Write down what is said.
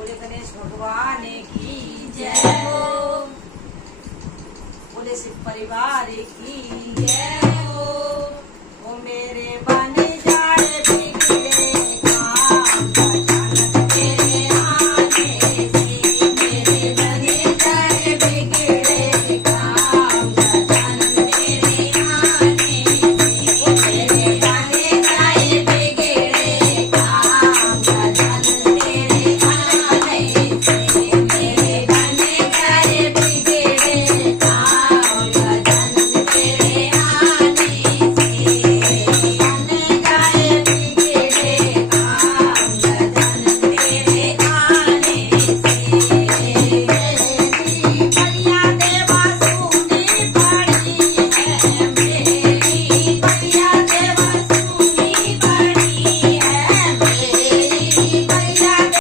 बोले गणेश भगवान की जय हो, बोले शिव परिवार की जय।